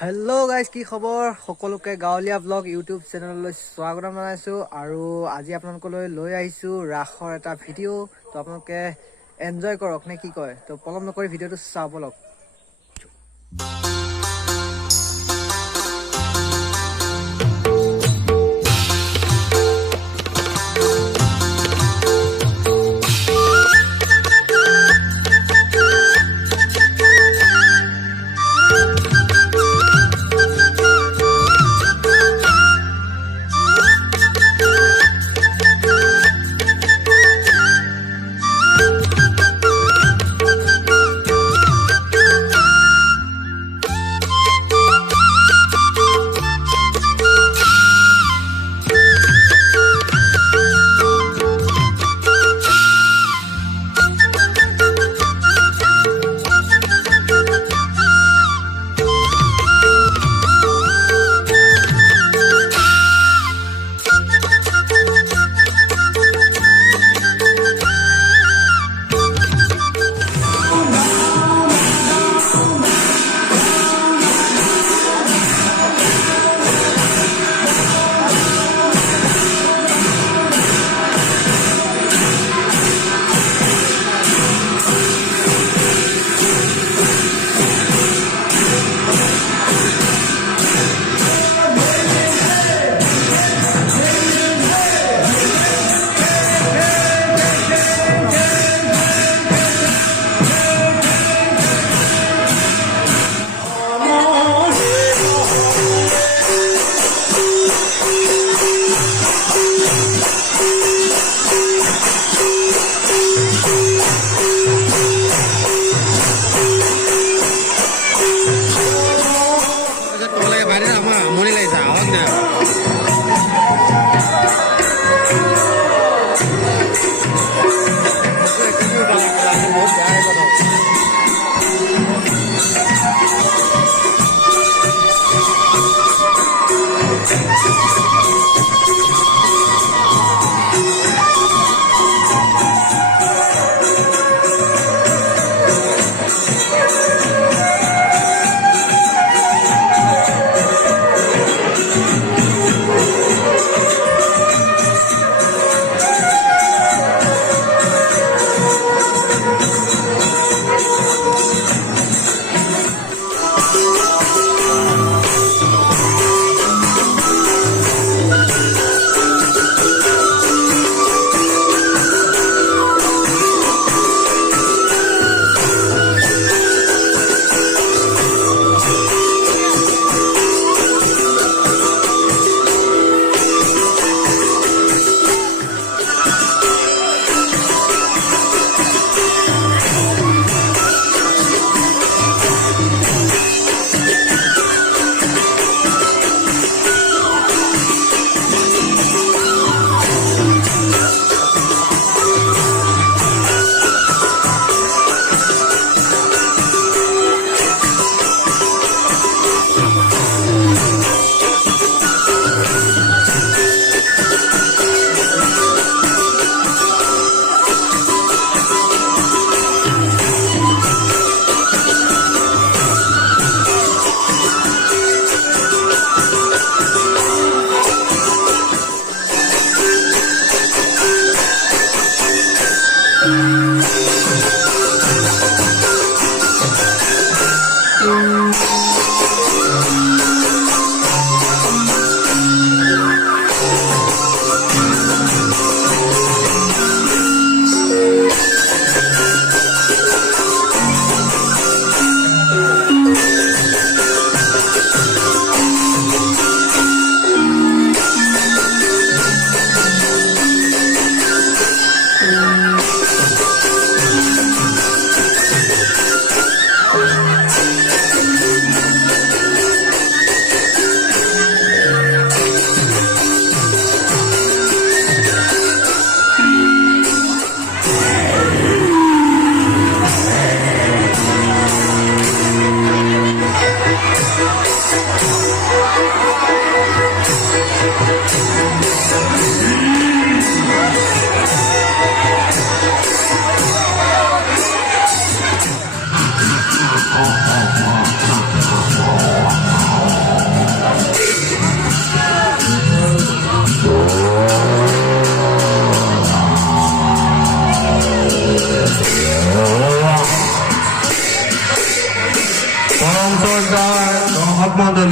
Hello' guys, কি খবৰ? সকলোকে গাঁৱলীয়া ব্লগ ইউটিউব চেনেললৈ স্বাগতম জনাইছোঁ। আৰু আজি আপোনালোকলৈ লৈ আহিছোঁ ৰাসৰ এটা ভিডিঅ'। তো আপোনালোকে এনজয় কৰক নে কি কয়? তো পলম নকৰি ভিডিঅ'টো চাব বলক।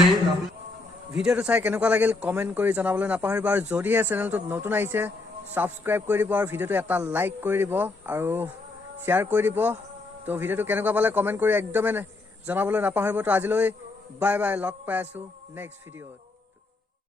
ভিডিঅ'টো চাই কেনেকুৱা লাগিল কমেণ্ট কৰি জনাবলৈ নাপাহৰিব আৰু যদিহে চেনেলটোত নতুন আহিছে ছাবস্ক্ৰাইব কৰি দিব আৰু ভিডিঅ'টো এটা লাইক কৰি দিব আৰু শ্বেয়াৰ কৰি দিব তো ভিডিঅ'টো কেনেকুৱা পালে কমেণ্ট কৰি একদমেই জনাবলৈ নাপাহৰিব তো আজিলৈ বাই বাই লগ পাই আছোঁ নেক্সট ভিডিঅ'ত